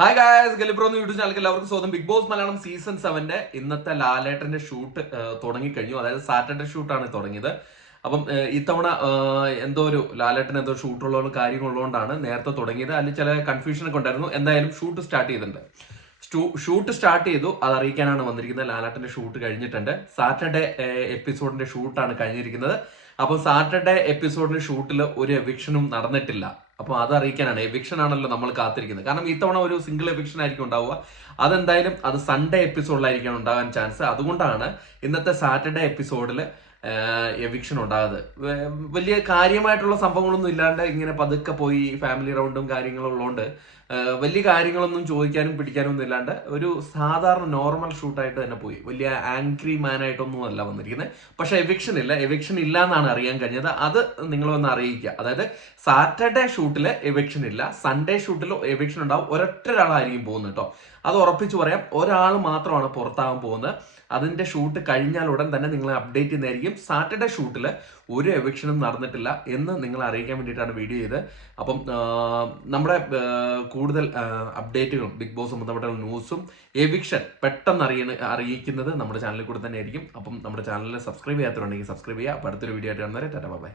Hi guys, ഗലിബ്രോ YouTube ചാനലിൽ എല്ലാവർക്കും സ്വാഗതം. ബിഗ് ബോസ് മലയാളം സീസൺ 7 ഇന്നത്തെ ലാലേട്ടന്റെ ഷൂട്ട് തുടങ്ങിക്കഴിഞ്ഞു. അതായത് സാറ്റർഡേ ഷൂട്ടാണ് തുടങ്ങിയത്. അപ്പം ഇത്തവണ എന്തോ ഒരു ലാലേട്ടൻ എന്തോ ഷൂട്ടുള്ള കാര്യങ്ങളുള്ളതുകൊണ്ടാണ് നേരത്തെ തുടങ്ങിയത്. അതിൽ ചില കൺഫ്യൂഷൻ ഒക്കെ ഉണ്ടായിരുന്നു. എന്തായാലും ഷൂട്ട് സ്റ്റാർട്ട് ചെയ്തിട്ടുണ്ട്. ഷൂട്ട് സ്റ്റാർട്ട് ചെയ്തു, അത് അറിയിക്കാനാണ് വന്നിരിക്കുന്നത്. ലാലേട്ടന്റെ ഷൂട്ട് കഴിഞ്ഞിട്ടുണ്ട്. സാറ്റർഡേ എപ്പിസോഡിന്റെ ഷൂട്ടാണ് കഴിഞ്ഞിരിക്കുന്നത്. അപ്പൊ സാറ്റർഡേ എപ്പിസോഡിന്റെ ഷൂട്ടിൽ ഒരു എവിക്ഷനും നടന്നിട്ടില്ല. അപ്പൊ അത് അറിയിക്കാനാണ്. എവിക്ഷൻ ആണല്ലോ നമ്മൾ കാത്തിരിക്കുന്നത്. കാരണം ഇത്തവണ ഒരു സിംഗിൾ എവിക്ഷൻ ആയിരിക്കും ഉണ്ടാവുക. അതെന്തായാലും അത് സൺഡേ എപ്പിസോഡിലായിരിക്കും ഉണ്ടാകാൻ ചാൻസ്. അതുകൊണ്ടാണ് ഇന്നത്തെ സാറ്റർഡേ എപ്പിസോഡിൽ എവിക്ഷൻ ഉണ്ടാകുന്നത്. വലിയ കാര്യമായിട്ടുള്ള സംഭവങ്ങളൊന്നും ഇല്ലാണ്ട് ഇങ്ങനെ പതുക്കെ പോയി ഫാമിലി റൗണ്ടും കാര്യങ്ങളും ഉള്ളതുകൊണ്ട് വലിയ കാര്യങ്ങളൊന്നും ചോദിക്കാനും പിടിക്കാനും ഒന്നും ഇല്ലാണ്ട് ഒരു സാധാരണ നോർമൽ ഷൂട്ടായിട്ട് തന്നെ പോയി. വലിയ ആംഗ്രി മാനായിട്ടൊന്നും അല്ല വന്നിരിക്കുന്നത്. പക്ഷെ എവിക്ഷൻ ഇല്ല എന്നാണ് അറിയാൻ കഴിഞ്ഞത്. അത് നിങ്ങളൊന്ന് അറിയിക്കുക. അതായത് സാറ്റർഡേ ഷൂട്ടിൽ എവിക്ഷൻ ഇല്ല, സൺഡേ ഷൂട്ടിൽ എവിക്ഷൻ ഉണ്ടാവും. ഒരൊറ്റ ഒരാളായിരിക്കും പോകുന്നത് കേട്ടോ. അത് ഉറപ്പിച്ചു പറയാം. ഒരാൾ മാത്രമാണ് പുറത്താകാൻ പോകുന്നത്. അതിന്റെ ഷൂട്ട് കഴിഞ്ഞാൽ ഉടൻ തന്നെ നിങ്ങളെ അപ്ഡേറ്റ് ചെയ്യുന്നതായിരിക്കും. സാറ്റർഡേ ഷൂട്ടിൽ ഒരു എവിക്ഷനും നടന്നിട്ടില്ല എന്ന് നിങ്ങളെ അറിയിക്കാൻ വേണ്ടിയിട്ടാണ് വീഡിയോ ചെയ്ത്. അപ്പം നമ്മുടെ കൂടുതൽ അപ്ഡേറ്റുകളും ബിഗ് ബോസ് സംബന്ധപ്പെട്ട ന്യൂസും എവിക്ഷൻ പെട്ടെന്ന് അറിയിക്കുന്നത് നമ്മുടെ ചാനലിൽ കൂടെ തന്നെ ആയിരിക്കും. അപ്പം നമ്മുടെ ചാനലിൽ സബ്സ്ക്രൈബ് ചെയ്യാത്തവരുണ്ടെങ്കിൽ സബ്സ്ക്രൈബ് ചെയ്യുക. അപ്പോൾ അടുത്തൊരു വീഡിയോ ആയിട്ട് കാണുന്നവരെ ടാറ്റാ ബൈ.